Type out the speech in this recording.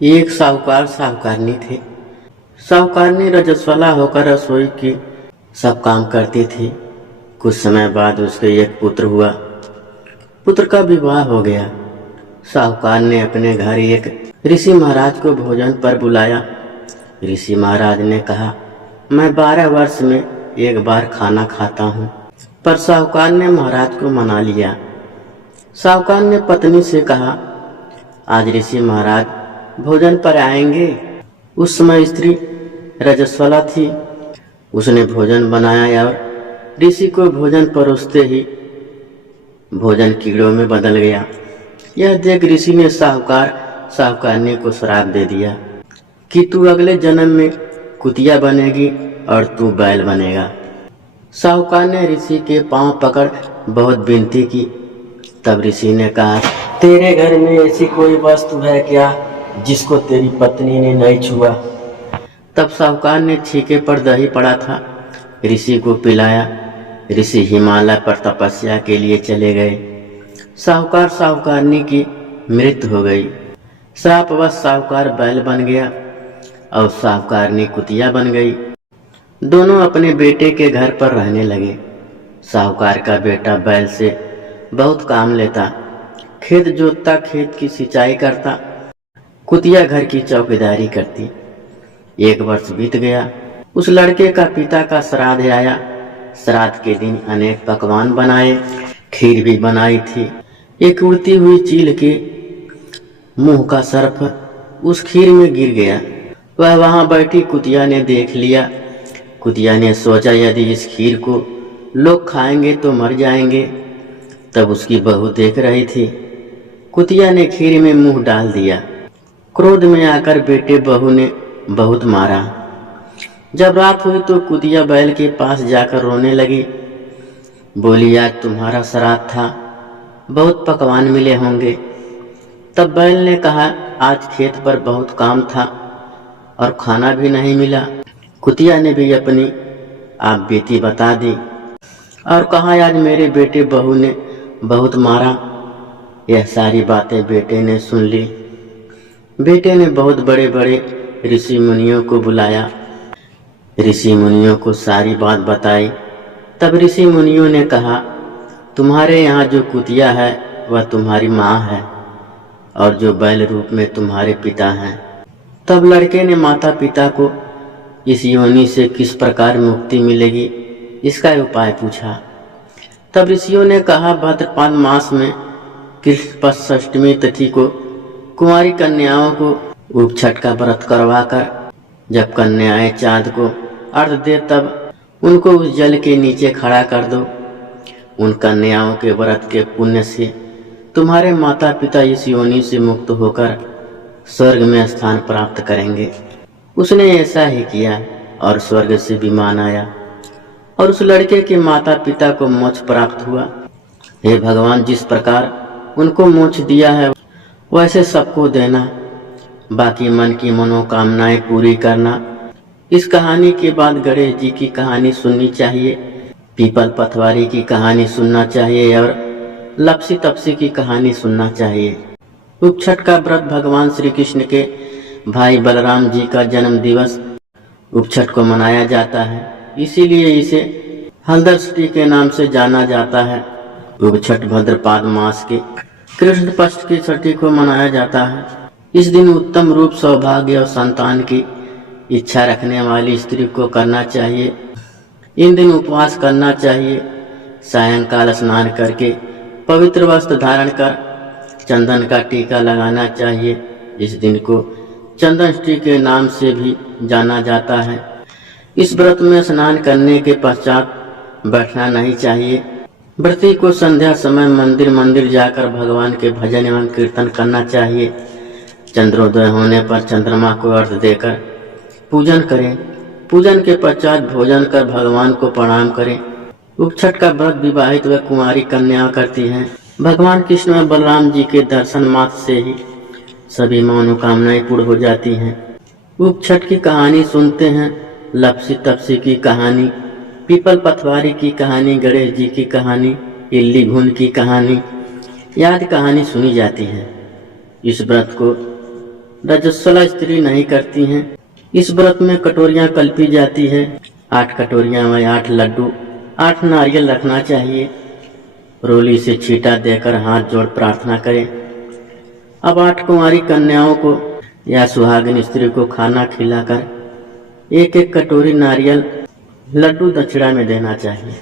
एक साहूकार साहूकारनी थे। साहूकारनी रजस्वला होकर रसोई की सब काम करती थी। कुछ समय बाद उसके एक पुत्र हुआ। पुत्र का विवाह हो गया। साहूकार ने अपने घर एक ऋषि महाराज को भोजन पर बुलाया। ऋषि महाराज ने कहा, मैं 12 वर्ष में एक बार खाना खाता हूँ। पर साहूकार ने महाराज को मना लिया। साहूकार ने पत्नी से कहा, आज ऋषि महाराज भोजन पर आएंगे। उस समय स्त्री रजस्वला थी। उसने भोजन बनाया और ऋषि को भोजन परोसते ही भोजन कीड़ों में बदल गया। यह देख ऋषि ने साहूकारनी को श्राप दे दिया कि तू अगले जन्म में कुतिया बनेगी और तू बैल बनेगा। साहूकार ने ऋषि के पांव पकड़ बहुत विनती की। तब ऋषि ने कहा, तेरे घर में ऐसी कोई वस्तु है क्या जिसको तेरी पत्नी ने नहीं छुआ? तब साहूकार ने छीके पर दही पड़ा था, ऋषि को पिलाया। ऋषि हिमालय पर तपस्या के लिए चले गए। साहूकारनी की मृत्यु हो गई। श्रापवश साहूकार बैल बन गया और साहूकारनी कुतिया बन गई। दोनों अपने बेटे के घर पर रहने लगे। साहूकार का बेटा बैल से बहुत काम लेता, खेत जोतता, खेत की सिंचाई करता। कुतिया घर की चौकीदारी करती। 1 वर्ष बीत गया। उस लड़के का पिता का श्राद्ध आया। श्राद्ध के दिन अनेक पकवान बनाए, खीर भी बनाई थी। एक उड़ती हुई चील के मुंह का सर्प उस खीर में गिर गया। वह वहां बैठी कुतिया ने देख लिया। कुतिया ने सोचा, यदि इस खीर को लोग खाएंगे तो मर जाएंगे। तब उसकी बहू देख रही थी। कुतिया ने खीर में मुंह डाल दिया। क्रोध में आकर बेटे बहू ने बहुत मारा। जब रात हुई तो कुतिया बैल के पास जाकर रोने लगी। बोली, आज तुम्हारा श्राद्ध था, बहुत पकवान मिले होंगे। तब बैल ने कहा, आज खेत पर बहुत काम था और खाना भी नहीं मिला। कुतिया ने भी अपनी आप बीती बता दी और कहा, आज मेरे बेटे बहू ने बहुत मारा। यह सारी बातें बेटे ने सुन ली। बेटे ने बहुत बड़े बड़े ऋषि मुनियों को बुलाया। ऋषि मुनियों को सारी बात बताई। तब ऋषि मुनियों ने कहा, तुम्हारे यहाँ जो कुतिया है वह तुम्हारी माँ है और जो बैल रूप में तुम्हारे पिता हैं। तब लड़के ने माता पिता को इस योनि से किस प्रकार मुक्ति मिलेगी इसका उपाय पूछा। तब ऋषियों ने कहा, भाद्रपद मास में कृष्ण पक्ष अष्टमी तिथि को कुंवारी कन्याओं को उपछठ का व्रत करवाकर जब कन्याएं चांद को अर्घ दे तब उनको उस जल के नीचे खड़ा कर दो। उन कन्याओं के व्रत के पुण्य से तुम्हारे माता पिता इस योनि से मुक्त होकर स्वर्ग में स्थान प्राप्त करेंगे। उसने ऐसा ही किया और स्वर्ग से विमान आया और उस लड़के के माता पिता को मोक्ष प्राप्त हुआ। हे भगवान, जिस प्रकार उनको मोक्ष दिया है वैसे सबको देना। बाकी मन की मनोकामनाएं पूरी करना। इस कहानी के बाद गणेश जी की कहानी सुननी चाहिए, पीपल पथवारी की कहानी सुनना चाहिए और लपसी तपसी की कहानी सुनना चाहिए। उपछठ का व्रत भगवान श्री कृष्ण के भाई बलराम जी का जन्म दिवस उपछठ को मनाया जाता है, इसीलिए इसे हलदर्ष्टि के नाम से जाना जाता है। उपछठ भाद्रपद मास के कृष्ण पक्ष की छठी को मनाया जाता है। इस दिन उत्तम रूप, सौभाग्य और संतान की इच्छा रखने वाली स्त्री को करना चाहिए। इन दिन उपवास करना चाहिए। सायंकाल स्नान करके पवित्र वस्त्र धारण कर चंदन का टीका लगाना चाहिए। इस दिन को चंदनष्टमी के नाम से भी जाना जाता है। इस व्रत में स्नान करने के पश्चात बैठना नहीं चाहिए। व्रती को संध्या समय मंदिर जाकर भगवान के भजन एवं कीर्तन करना चाहिए। चंद्रोदय होने पर चंद्रमा को अर्घ्य देकर पूजन करें। पूजन के पश्चात भोजन कर भगवान को प्रणाम करें। उपछठ का व्रत विवाहित व कुंवारी कन्या करती हैं। भगवान कृष्ण व बलराम जी के दर्शन मात्र से ही सभी मनोकामनाएं पूर्ण हो जाती हैं। उपछठ की कहानी सुनते हैं, लपसी तपसी की कहानी, पीपल पथवारी की कहानी, गणेश जी की कहानी, इल्ली घुन की कहानी, याद कहानी सुनी जाती है। इस व्रत को रजस्वला स्त्री नहीं करती हैं। इस व्रत में कटोरियां कल्पी जाती है। 8 कटोरियां में 8 लड्डू, 8 नारियल रखना चाहिए। रोली से छींटा देकर हाथ जोड़ प्रार्थना करें। अब 8 कुंवारी कन्याओं को या सुहागिन स्त्री को खाना खिलाकर 1-1 कटोरी नारियल लड्डू दक्षिणा में देना चाहिए।